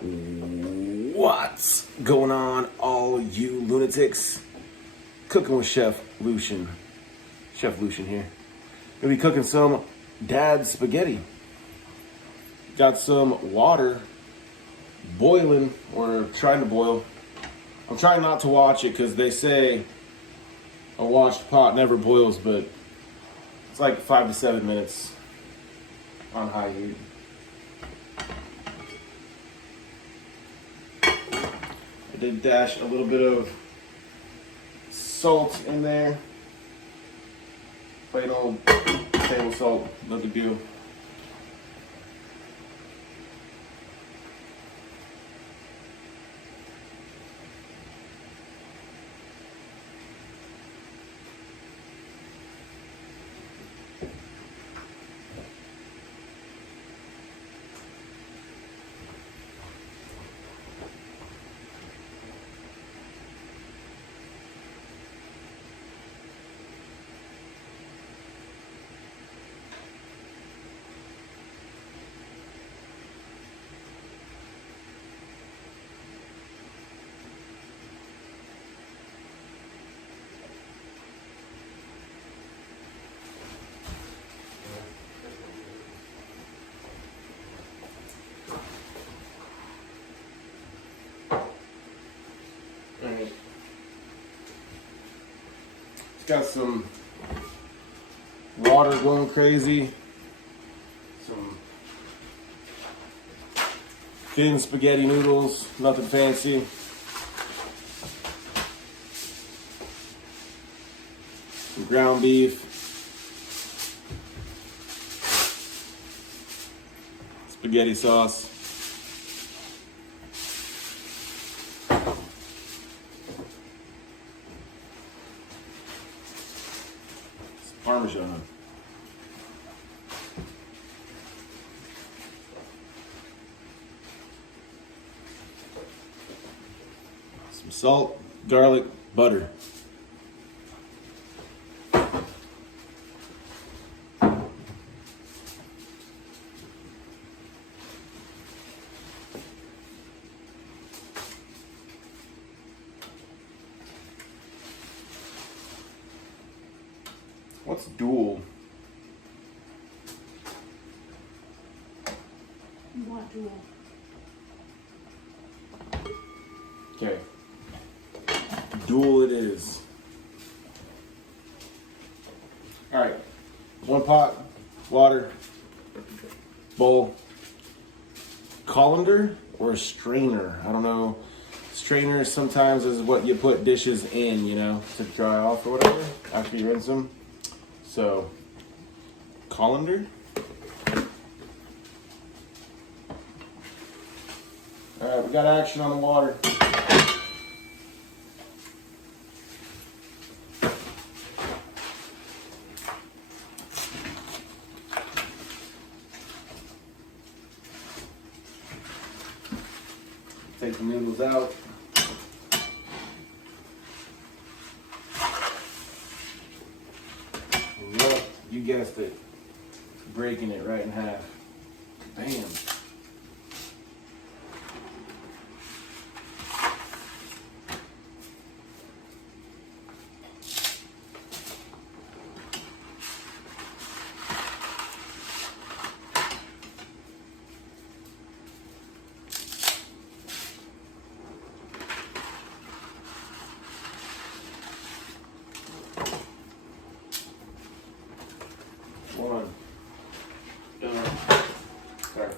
What's going on, all you lunatics? Cooking with Chef Lucian. Chef Lucian here. Gonna be cooking some dad spaghetti. Got some water boiling, or trying to boil. I'm trying not to watch it because they say a watched pot never boils, but it's like 5 to 7 minutes on high heat. I did dash a little bit of salt in there. Plain old table salt, no big deal. Alright. It's got some water going crazy. Some thin spaghetti noodles, nothing fancy. Some ground beef. Spaghetti sauce. Parmesan. Some salt, garlic, butter. What's dual? What dual? Okay. Dual it is. Alright. 1 pot, water, bowl, colander or a strainer. I don't know. Strainer sometimes is what you put dishes in, you know, to dry off or whatever after you rinse them. So, colander. Alright, we got action on the water. Take the noodles out. You guessed it, breaking it right in half. Bam. One. Done. Sorry.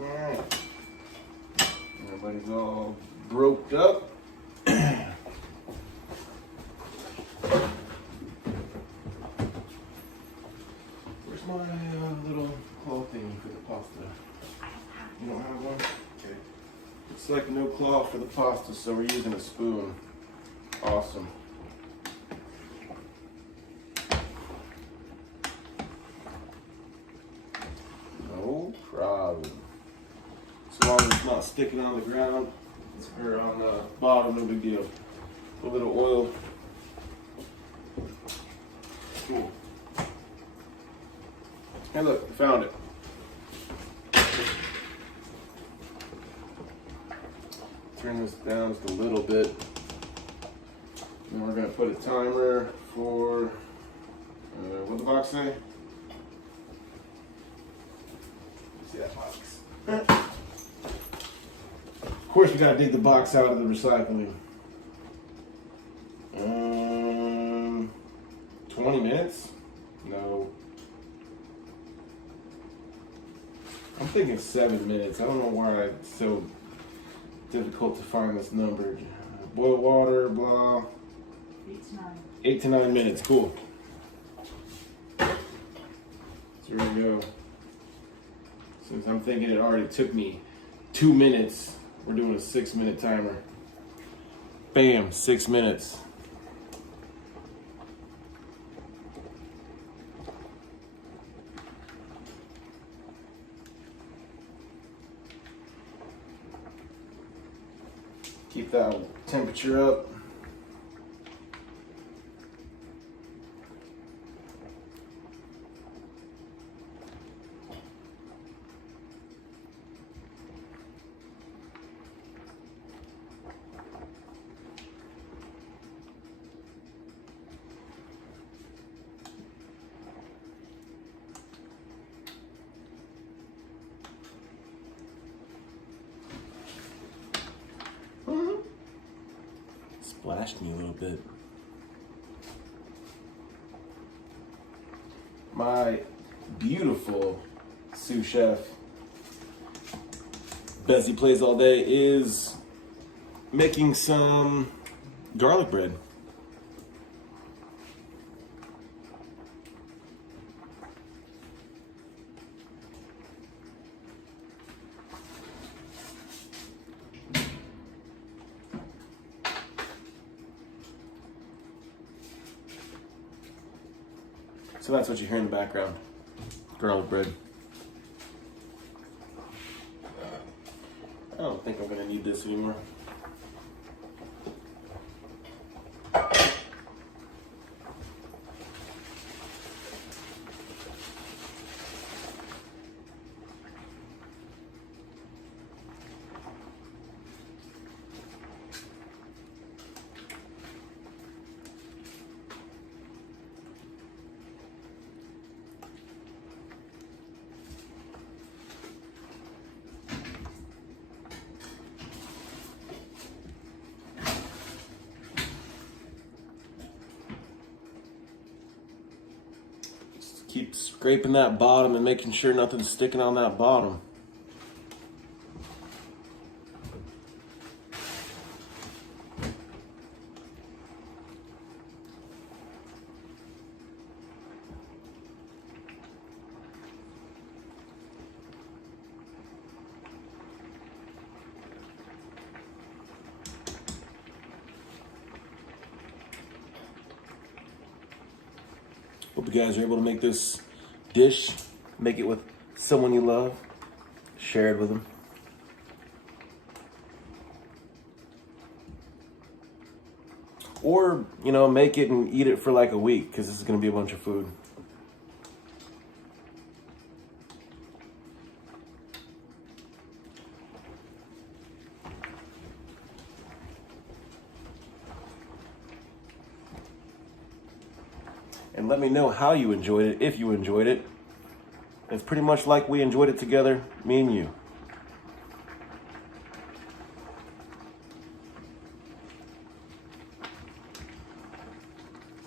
Alright. Everybody's all broked up. Where's my little claw thing for the pasta? You don't have one? Okay. Looks like no claw for the pasta, so we're using a spoon. Awesome. No problem. As long as it's not sticking on the ground or on the bottom, no big deal. A little oil. Cool. Hey look, I found it. Turn this down just a little bit. And we're gonna put a timer for, what'd the box say? See that box? Of course we gotta dig the box out of the recycling. 20 minutes? No. I'm thinking 7 minutes. I don't know why it's so difficult to find this number. Boil water, blah. 8 to 9. 8 to 9 minutes, cool. So here we go. Since I'm thinking it already took me 2 minutes, we're doing a 6-minute timer. Bam, 6 minutes. Keep that temperature up. Splashed me a little bit. My beautiful sous chef, Bessie Plays All Day, is making some garlic bread. So that's what you hear in the background. Garlic bread. I don't think I'm gonna need this anymore. Keep scraping that bottom and making sure nothing's sticking on that bottom. Hope you guys are able to make this dish, make it with someone you love, share it with them. Or, you know, make it and eat it for like a week, because this is going to be a bunch of food. And let me know how you enjoyed it, if you enjoyed it. It's pretty much like we enjoyed it together, me and you.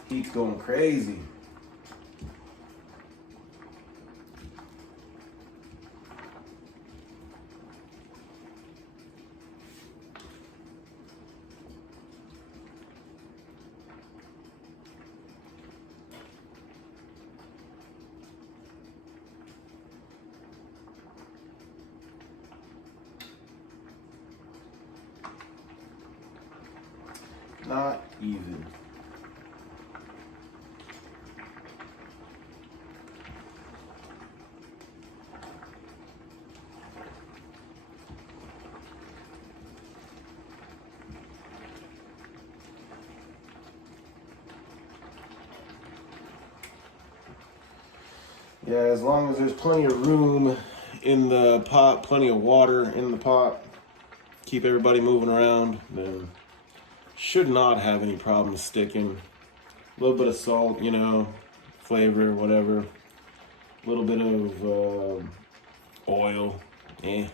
Heat's going crazy. not even. Yeah, as long as there's plenty of room in the pot, plenty of water in the pot, keep everybody moving around, then should not have any problems sticking. A little bit of salt, you know, flavor, whatever. A little bit of oil, eh.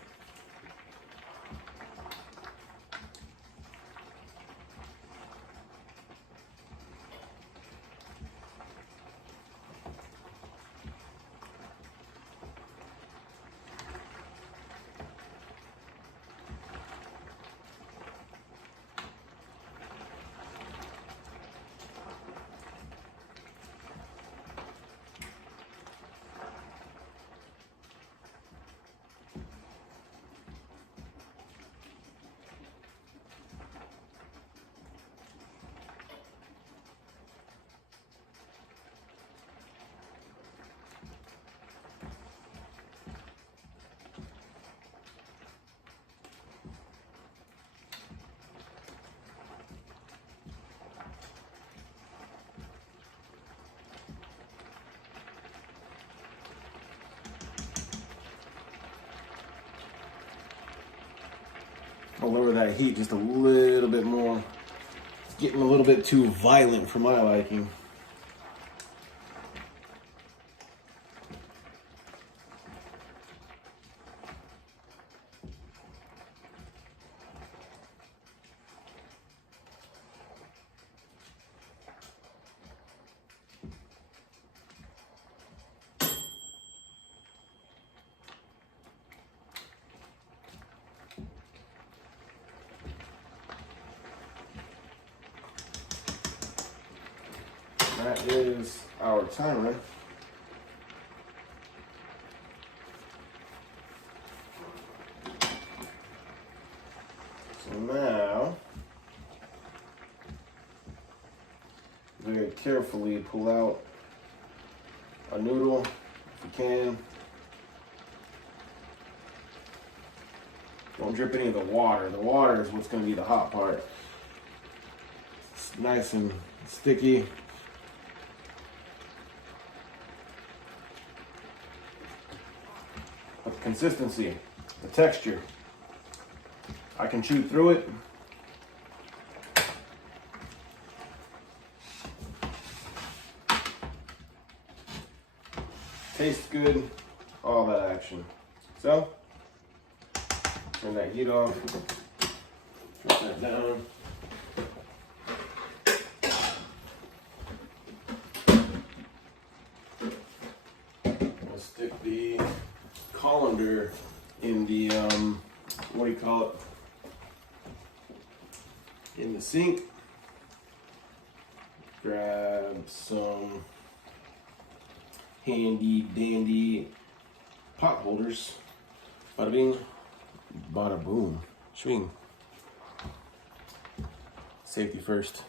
I'll lower that heat just a little bit more. It's getting a little bit too violent for my liking. That is our timer. So now, very carefully pull out a noodle if you can. Don't drip any of the water. The water is what's going to be the hot part. It's nice and sticky. But the consistency, the texture, I can chew through it. Tastes good, all that action. So, turn that heat off, drop that down. We'll stick the colander in the, what do you call it? In the sink. Grab some handy dandy pot holders. Bada bing, bada boom. Swing. Safety first.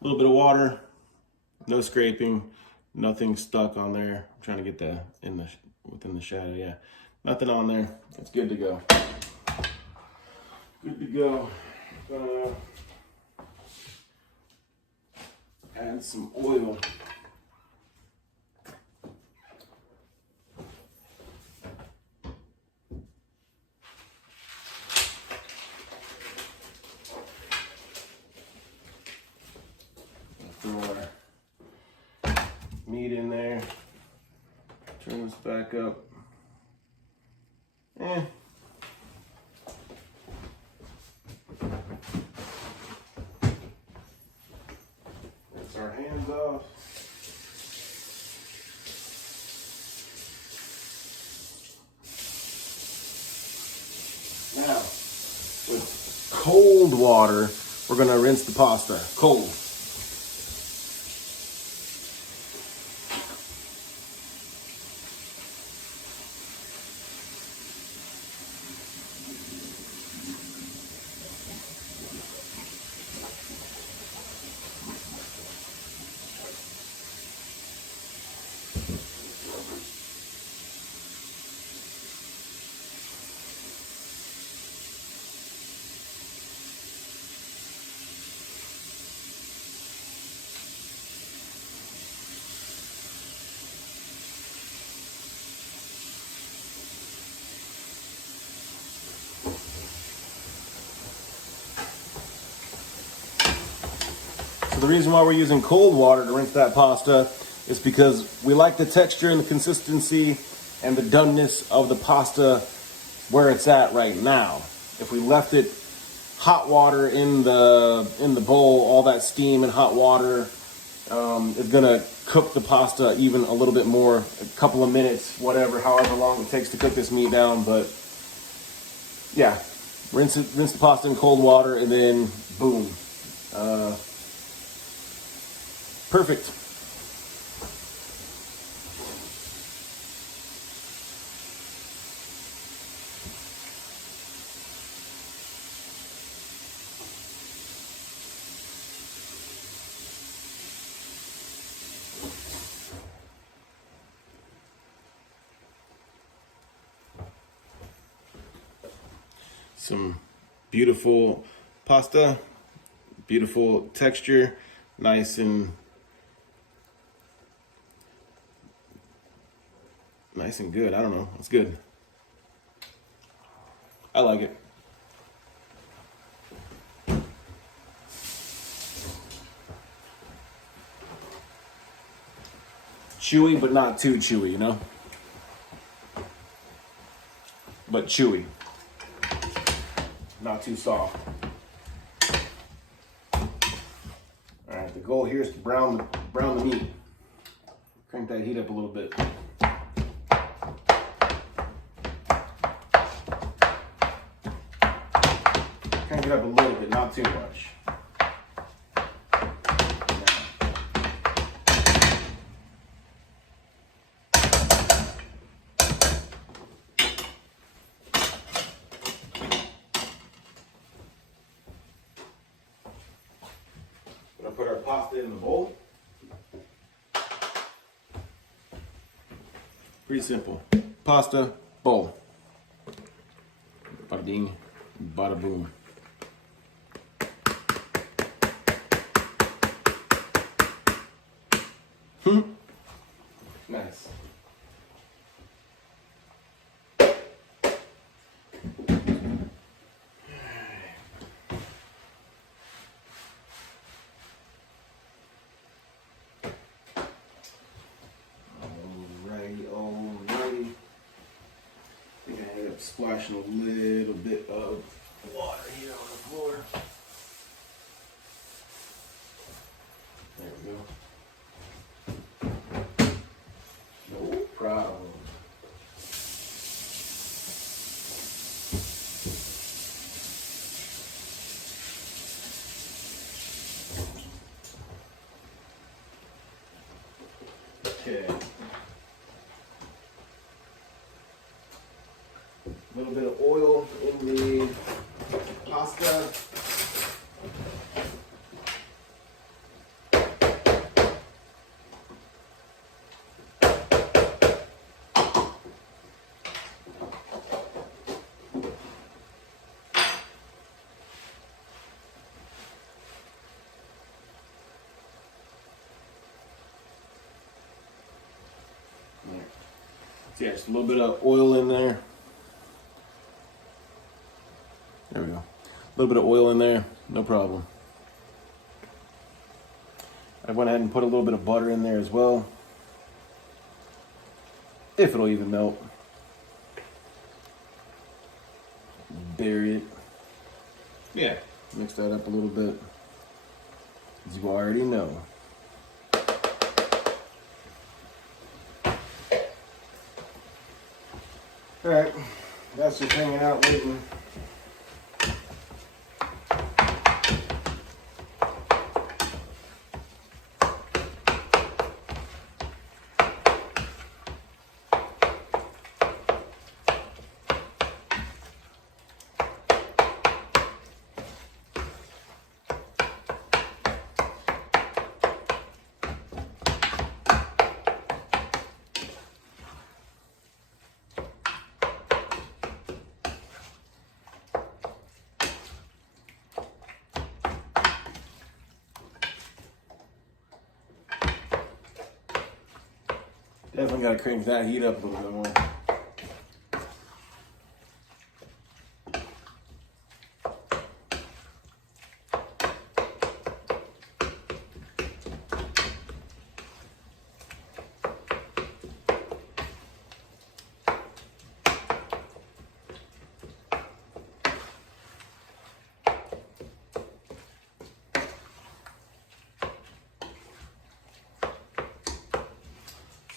A little bit of water, no scraping, nothing stuck on there. I'm trying to get that within the shadow. Yeah, nothing on there. It's good to go. Good to go. Add some oil. Throw our meat in there. Turn this back up. Rinse our hands off. cold water, we're gonna rinse the pasta, cold. So the reason why we're using cold water to rinse that pasta is because we like the texture and the consistency and the doneness of the pasta where it's at right now. If we left it hot water in the bowl, all that steam and hot water is gonna cook the pasta even a little bit more, a couple of minutes, whatever, however long it takes to cook this meat down. But yeah, rinse the pasta in cold water and then boom. Perfect. Some beautiful pasta, beautiful texture, nice and good. I don't know, it's good. I like it. Chewy, but not too chewy, you know? But chewy. Not too soft. All right, the goal here is to brown the meat. Crank that heat up a little bit. Crank it up a little bit, not too much. We're gonna put our pasta in the bowl. Pretty simple. Pasta, bowl. Bada ding, bada boom. Nice. Alrighty. I think I ended up splashing a little bit of water here on the floor. There we go. No problem. Okay. A little bit of oil in the pasta. So yeah, just a little bit of oil in there. There we go. A little bit of oil in there, no problem. I went ahead and put a little bit of butter in there as well. If it'll even melt. Bury it. Yeah, mix that up a little bit. As you already know. Alright, that's just hanging out waiting Definitely got to crank that heat up a little bit more.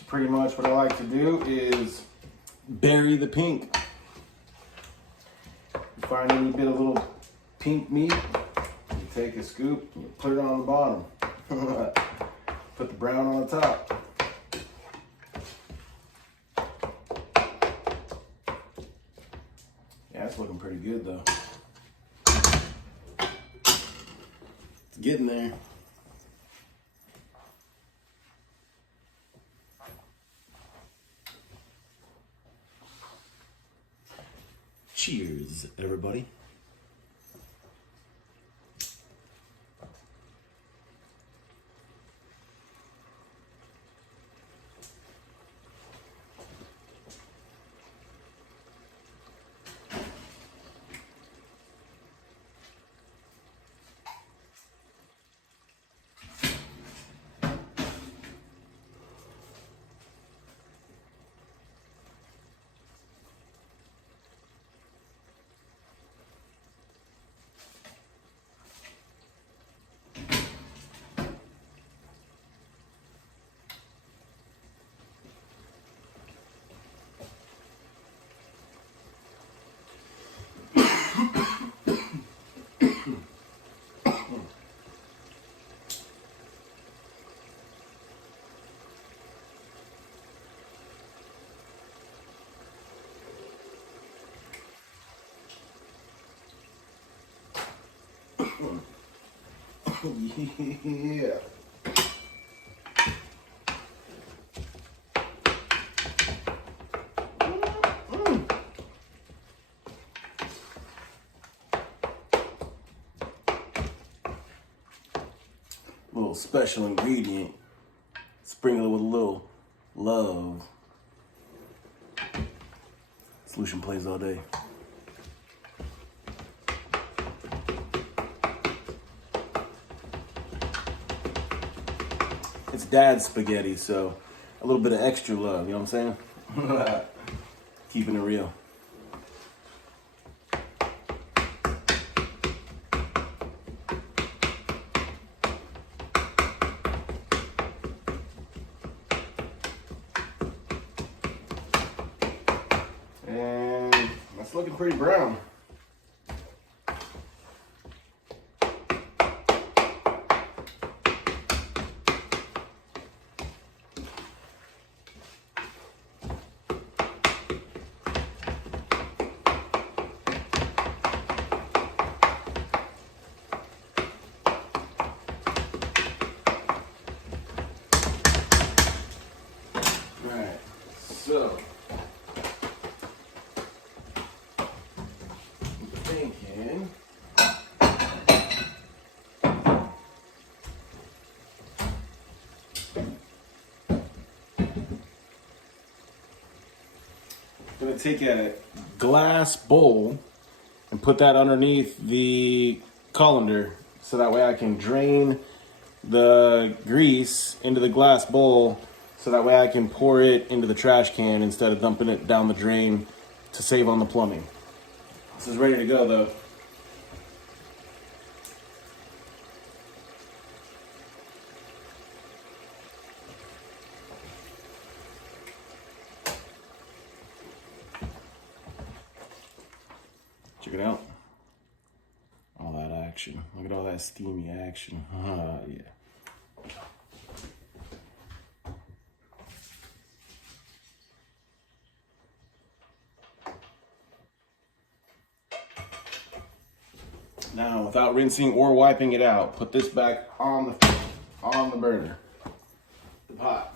Pretty much what I like to do is bury the pink. You find any bit of little pink meat, you take a scoop, and you put it on the bottom. Put the brown on the top. Yeah, it's looking pretty good though. It's getting there. Cheers, everybody. Yeah. Little special ingredient. Sprinkle it with a little love. Lucian plays all day. It's dad's spaghetti, so a little bit of extra love, you know what I'm saying? Keeping it real. And that's looking pretty brown. Right, so I'm thinking I'm gonna take a glass bowl and put that underneath the colander so that way I can drain the grease into the glass bowl so that way I can pour it into the trash can instead of dumping it down the drain to save on the plumbing. This is ready to go though. Check it out. All that action. Look at all that steamy action. Yeah. Now, without rinsing or wiping it out, put this back on the burner, the pot.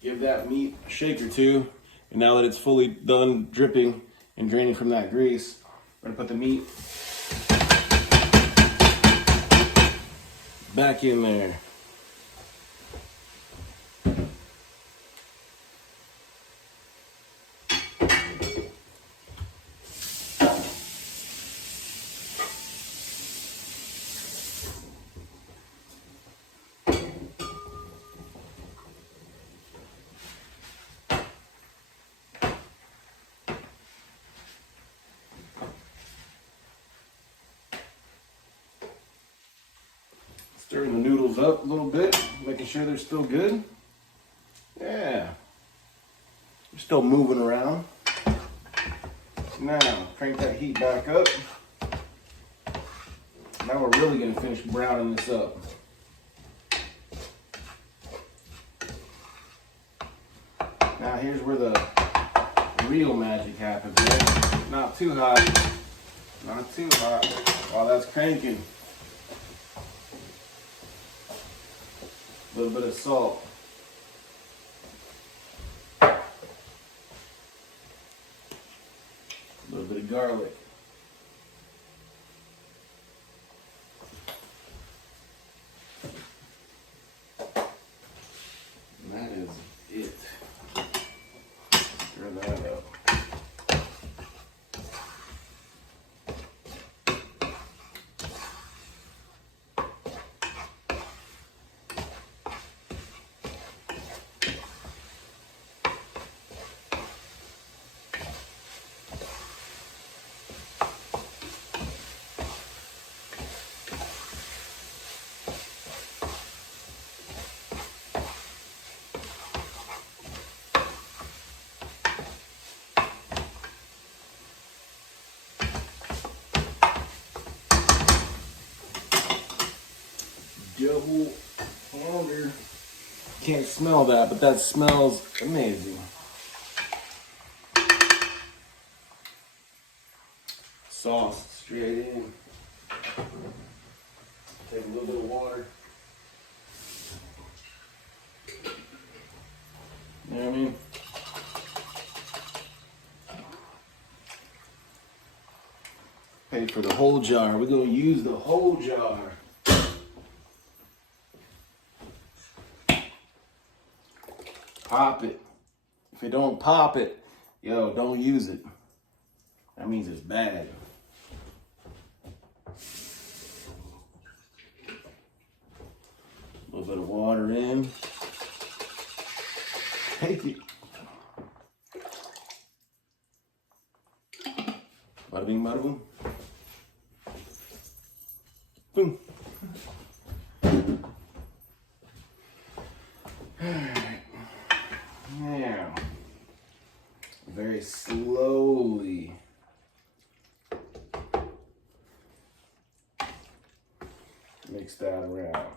Give that meat a shake or two. And now that it's fully done dripping and draining from that grease, we're gonna put the meat back in there. Stirring the noodles up a little bit, making sure they're still good. Yeah. We're still moving around. Now, crank that heat back up. Now we're really gonna finish browning this up. Now here's where the real magic happens, right? Not too hot. Not too hot. While that's cranking. A little bit of salt. A little bit of garlic. And that is it. Stir that up. Double pounder. Can't smell that, but that smells amazing. Sauce straight in. Take a little bit of water. You know what I mean? Pay for the whole jar. We're gonna use the whole jar. Pop it. If you don't pop it, yo, don't use it. That means it's bad. A little bit of water in. Take it. Bada bing, bada boom. Boom. Now, very slowly mix that around.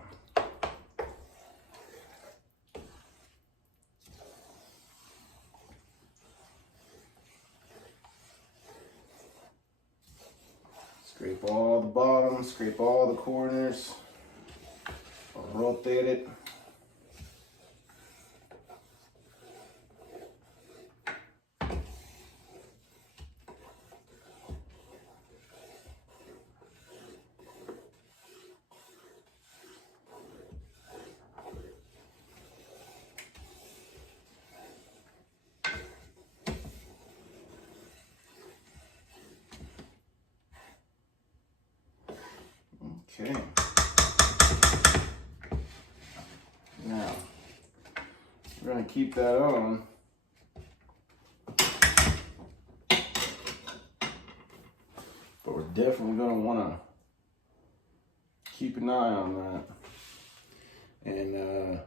Scrape all the bottoms, scrape all the corners, rotate it. Okay. Now, we're going to keep that on. But we're definitely going to want to keep an eye on that. And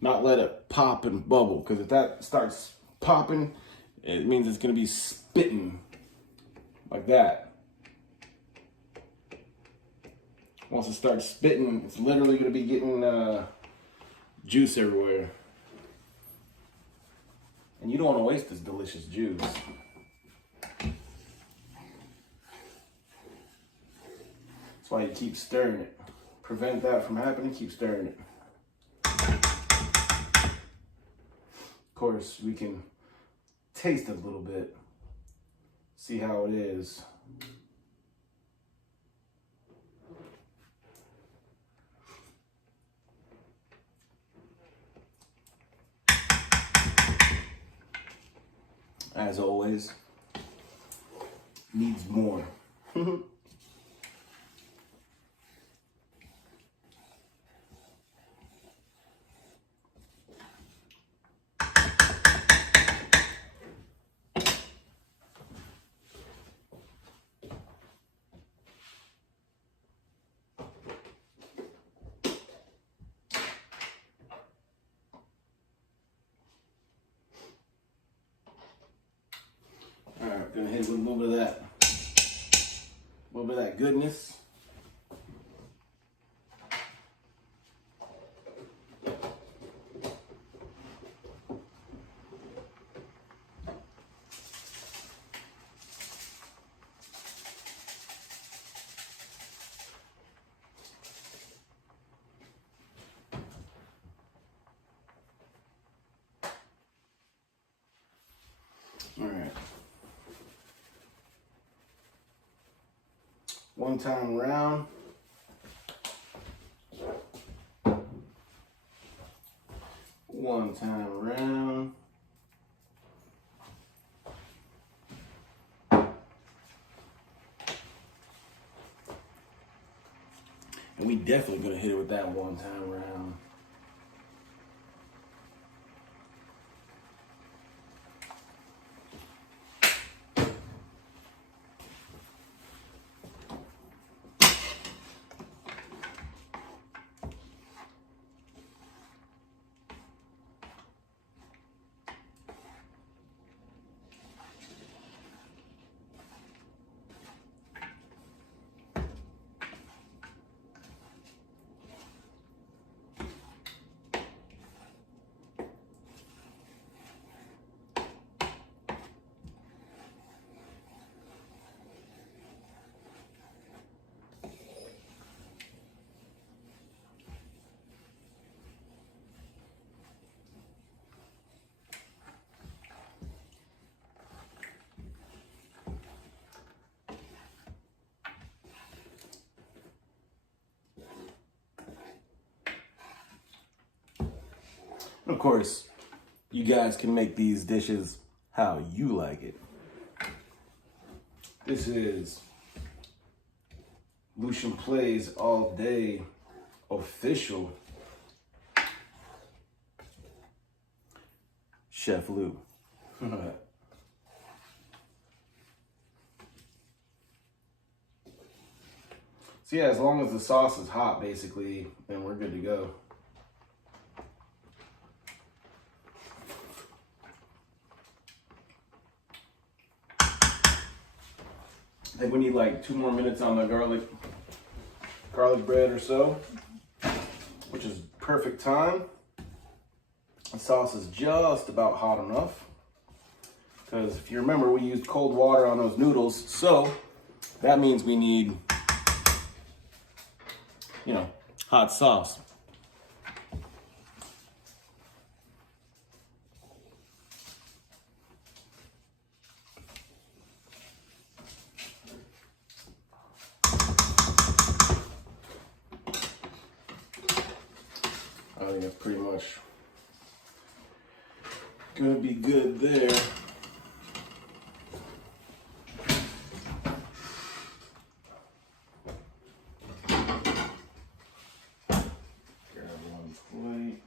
not let it pop and bubble. Because if that starts popping, it means it's going to be spitting like that. Once it starts spitting, it's literally going to be getting juice everywhere. And you don't want to waste this delicious juice. That's why you keep stirring it. Prevent that from happening, keep stirring it. Of course, we can taste it a little bit. See how it is. As always, needs more. Alright, gonna hit with a little bit of that. A little bit of that goodness. Alright. One time around. One time around. And we definitely gonna hit it with that one time around. Of course, you guys can make these dishes how you like it. This is Lucian Plays All Day official Chef Lou. So yeah, as long as the sauce is hot, basically, then we're good to go. I think we need like 2 more minutes on the garlic bread or so, which is perfect time. The sauce is just about hot enough, because if you remember, we used cold water on those noodles, so that means we need, you know, hot sauce. I think that's pretty much gonna be good there. Grab one plate.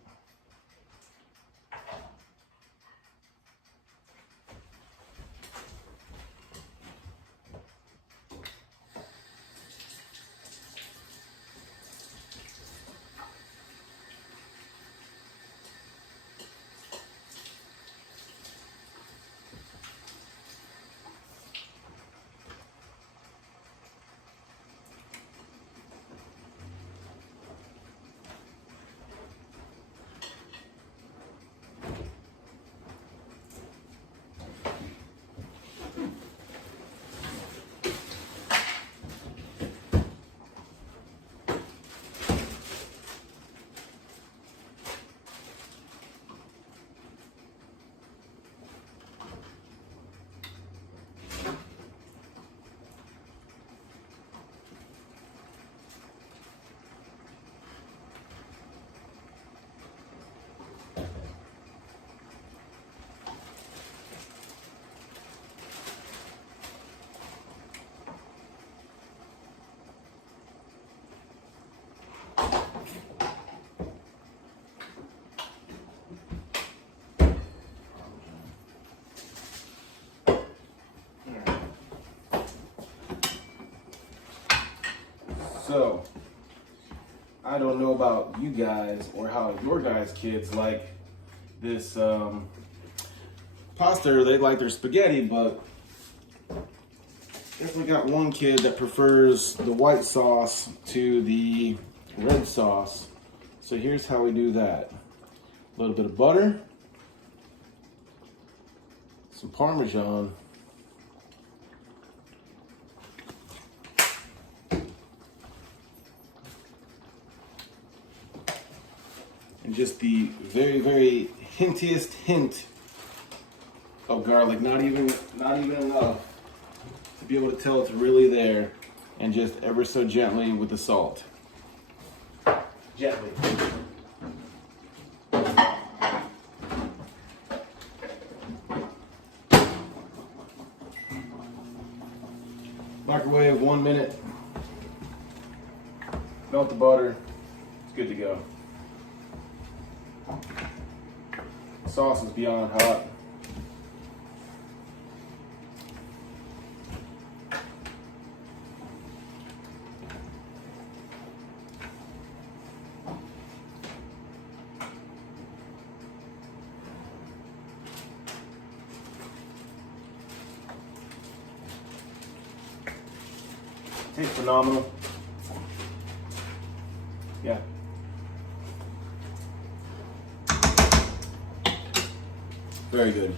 So, I don't know about you guys or how your guys' kids like this pasta, or they like their spaghetti, but definitely got one kid that prefers the white sauce to the red sauce. So here's how we do that. A little bit of butter, some Parmesan, and just the very, very hintiest hint of garlic, not even enough to be able to tell it's really there, and just ever so gently with the salt. Gently. Microwave 1 minute. Melt the butter. It's good to go. The sauce is beyond hot. Tastes phenomenal. Yeah. Very good.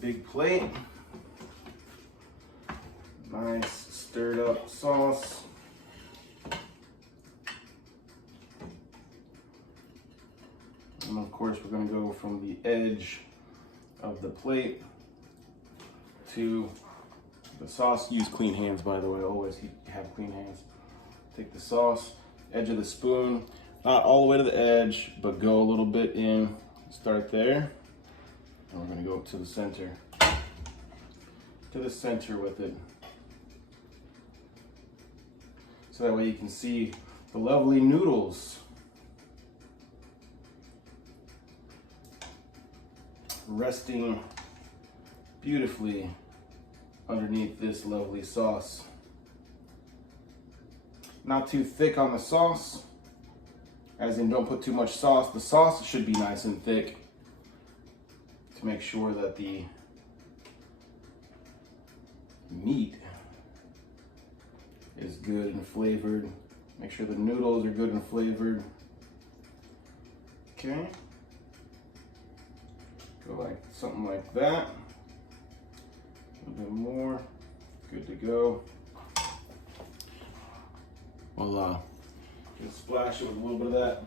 Big plate. Nice stirred up sauce. And of course we're going to go from the edge of the plate to the sauce. Use clean hands, by the way. Always have clean hands. Take the sauce, edge of the spoon, not all the way to the edge, but go a little bit in. Start there. And we're going to go to the center. To the center with it. So that way you can see the lovely noodles resting beautifully underneath this lovely sauce. Not too thick on the sauce, as in don't put too much sauce. The sauce should be nice and thick to make sure that the meat is good and flavored. Make sure the noodles are good and flavored. Okay. Go like something like that. A little bit more. Good to go. Voila. Just splash it with a little bit of that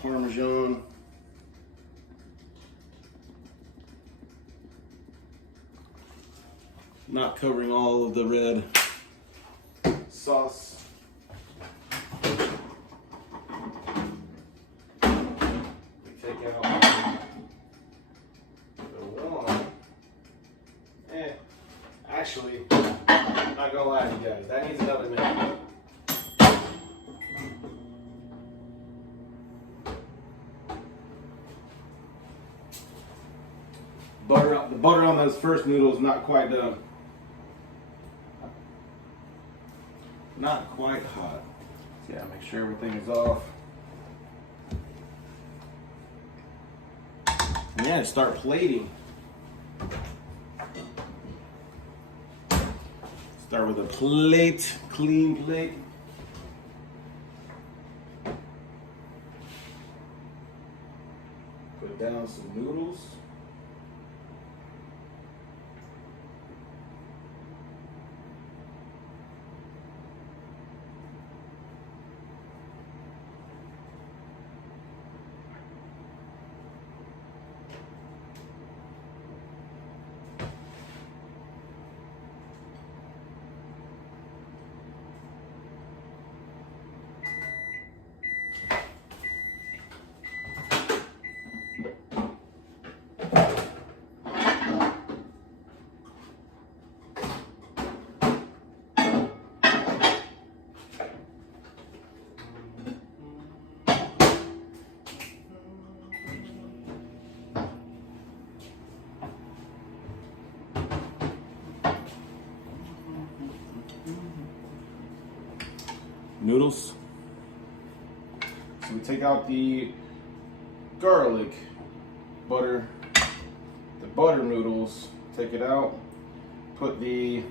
Parmesan. Not covering all of the red sauce. We take out the one. Actually, not gonna lie to you guys, that needs another minute. The butter on those first noodles not quite done. Not quite hot. So yeah, make sure everything is off. And yeah, start plating. Start with a plate, clean plate. Put down some noodles. noodles. So we take out the garlic, butter, the butter noodles, take it out, put the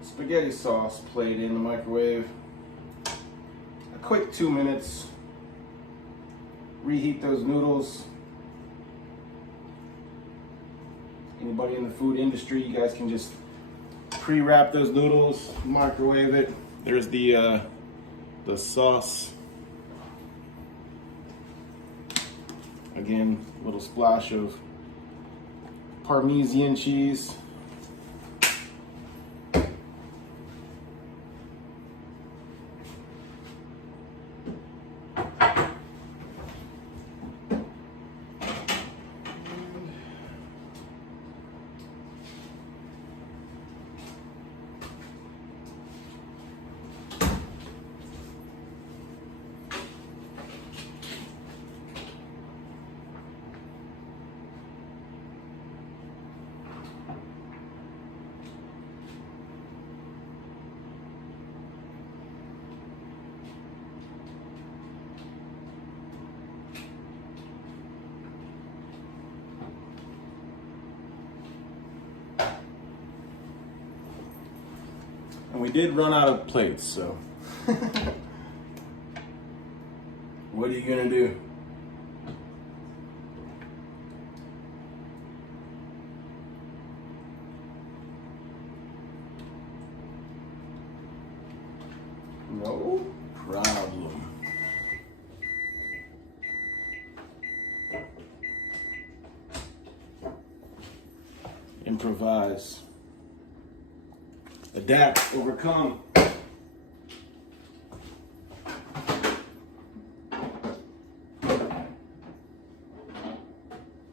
spaghetti sauce plate in the microwave. A quick 2 minutes. Reheat those noodles. Anybody in the food industry, you guys can just pre-wrap those noodles, microwave it. There's the sauce. Again, a little splash of Parmesan cheese. And we did run out of plates, so what are you gonna do? No problem. Improvise. Adapt, overcome.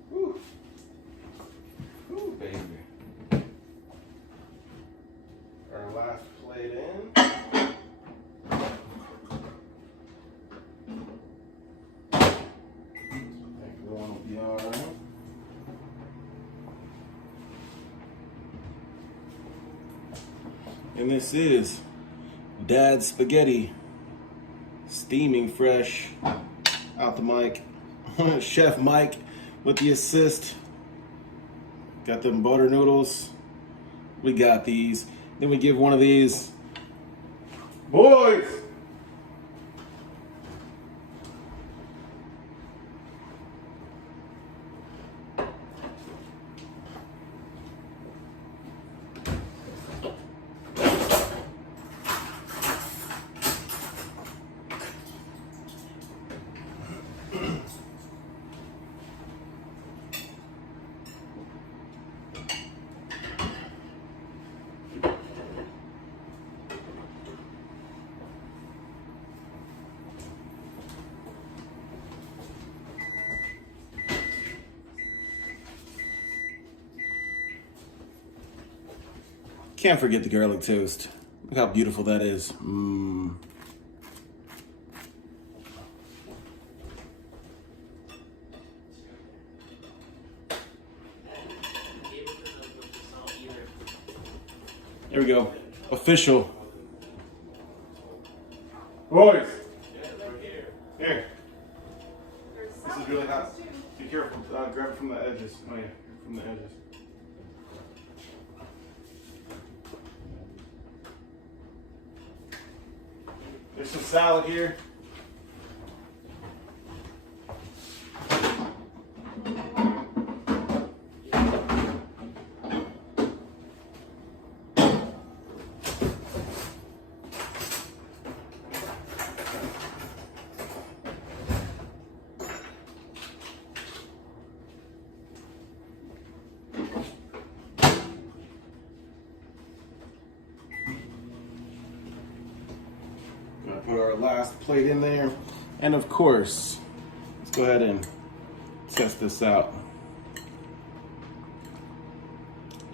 Woo. Woo, baby. Our last plate in. Everyone will be all right. And this is Dad's spaghetti, steaming fresh out the mic. Chef Mike with the assist. Got them butter noodles. We got these. Then we give one of these. Boys! Can't forget the garlic toast. Look how beautiful that is. Mmm. There we go. Official. Boys. Here. This is really hot. Be careful. Grab it from the edges. Oh yeah, from the edges. There's some salad here. Put our last plate in there. And of course, let's go ahead and test this out.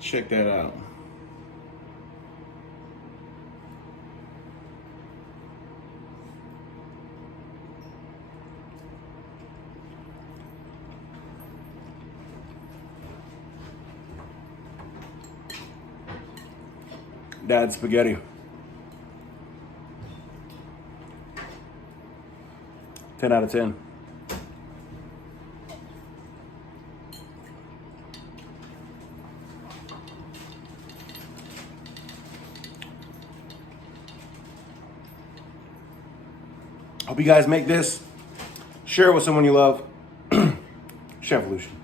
Check that out. Dad spaghetti. 10 out of 10. Hope you guys make this. Share it with someone you love. Chef Lucian.